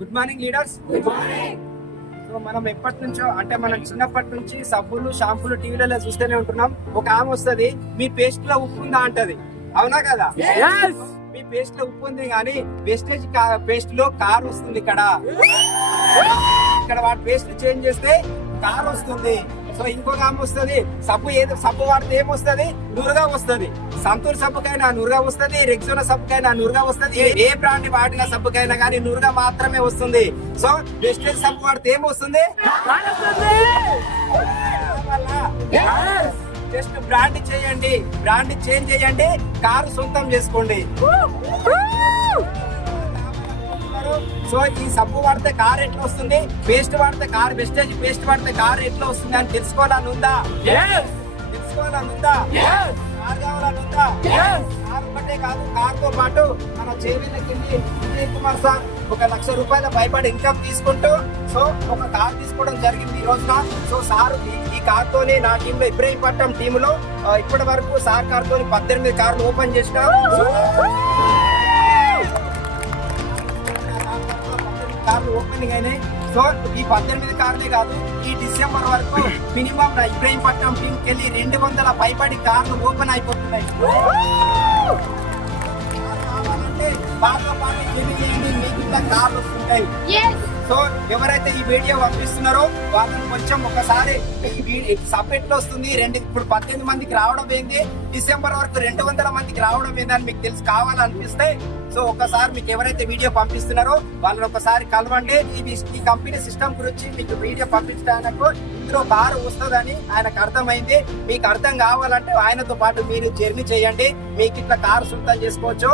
Good morning leaders. So మనం ఎప్పటి నుంచో అంటే మనం చిన్నప్పటి నుంచి సబ్బులు షాంపూలు టీవీలలో చూస్తూనే ఉంటున్నాం. ఒక ఆమె వస్తుంది, మీ పేస్ట్ లో ఉప్పు ఉందా అంటది. అవునా కదా? మీ పేస్ట్ లో ఉప్పు ఉంది కానీ వేస్టేజ్ పేస్ట్ లో కార్ వస్తుంది. ఇక్కడ వాటి పేస్ట్ చేంజ్ చేస్తే కార్ వస్తుంది. సో ఇంకొక ఆమె వస్తుంది, సబ్బు వాడితే ఏమొస్తుంది? నురుగా వస్తుంది. సంతూర్ సబ్బుకైనా నురుగా వస్తుంది, రెక్సోనా సబ్బుకైనా నురుగా వస్తుంది. ఏ బ్రాండ్ వాడిన సబ్బుకైనా కానీ నురుగా మాత్రమే వస్తుంది. సో వెస్టేజ్ సబ్బు వాడితే ఏమొస్తుంది? జస్ట్ బ్రాండ్ చేయండి, బ్రాండ్ చేంజ్ చేయండి, కారు సొంతం చేసుకోండి. సో ఈ సబ్బు వాడితే కార్ ఎట్లా వస్తుంది, పేస్ట్ వాడితే కార్, వెస్టేజ్ పేస్ట్ వాడితే కార్ ఎట్లా వస్తుంది అని తెలుసుకోవాలని ఉందా? కార్ కావాలని ఉందా? కార్ ఒకటే కాదు, కార్ తో పాటు మన చేవెళ్ళకి విజయ్ కుమార్ సార్ 1 లక్ష రూపాయల భయపడి ఇన్కమ్ తీసుకుంటూ సో ఒక కార్ తీసుకోవడం జరిగింది ఈ రోజున. సో సార్ ఈ కార్ తోనే నా టీమ్ లో ఇబ్రహీంపట్నం టీమ్ లో ఇప్పటి వరకు సార్ కార్ తోని 18 కార్లు ఓపెన్ చేసిన. కార్లు ఓపెనింగ్ అయినాయి. సో ఈ 18 కార్లే కాదు, ఈ డిసెంబర్ వరకు మినిమం ఇబ్రహీంపట్నం టీం కెళ్ళి 200 పైబడి కార్లు ఓపెన్ అయిపోతున్నాయి. బాగా మీకు ఇట్లా కార్లు వస్తుంటాయి. సో ఎవరైతే ఈ వీడియో పంపిస్తున్నారో వాళ్ళని కొంచెం ఒకసారి సపరేట్ లో వస్తుంది. ఇప్పుడు 18 మందికి రావడం ఏంది, డిసెంబర్ వరకు 200 మందికి రావడం ఏందని మీకు తెలుసు. కావాలనిపిస్తే సో ఒకసారి మీకు ఎవరైతే వీడియో పంపిస్తున్నారో వాళ్ళని ఒకసారి కలవండి. ఈ కంపెనీ సిస్టమ్ గురించి మీకు వీడియో పంపించడానికి ఇందులో కారు వస్తుందని ఆయనకు అర్థమైంది. మీకు అర్థం కావాలంటే ఆయనతో పాటు మీరు జర్నీ చేయండి, మీకు ఇట్లా కారు సొంతం చేసుకోవచ్చు.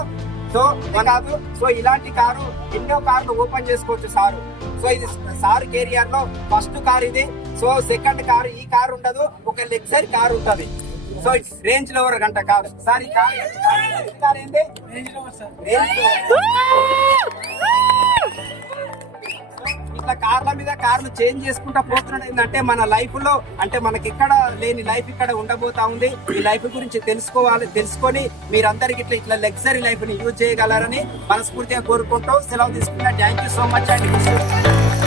సో కాదు, సో ఇలాంటి కారు ఎన్నో కార్లు ఓపెన్ చేసుకోవచ్చు సారు. సో ఇది సార్ కెరియర్ లో ఫస్ట్ కార్ ఇది. సో సెకండ్ కారు ఈ కారు ఉండదు, ఒక లగ్జరీ కారు ఉంటది. సో ఇట్స్ రేంజ్ లోవర్ గంట కారు సార్. ఈ కార్ ఏంటి? Range lower sir. ఇట్లా కార్ల మీద కార్లు చేంజ్ చేసుకుంటా పోతున్నాడు. ఏంటంటే మన లైఫ్ లో అంటే మనకి ఇక్కడ లేని లైఫ్ ఇక్కడ ఉండబోతా ఉంది. ఈ లైఫ్ గురించి తెలుసుకొని మీరందరికి ఇట్లా లగ్జరీ లైఫ్ ని యూజ్ చేయగలరని మనస్ఫూర్తిగా కోరుకుంటూ సెలవు తీసుకున్నా. థ్యాంక్ యూ సో మచ్ అండి.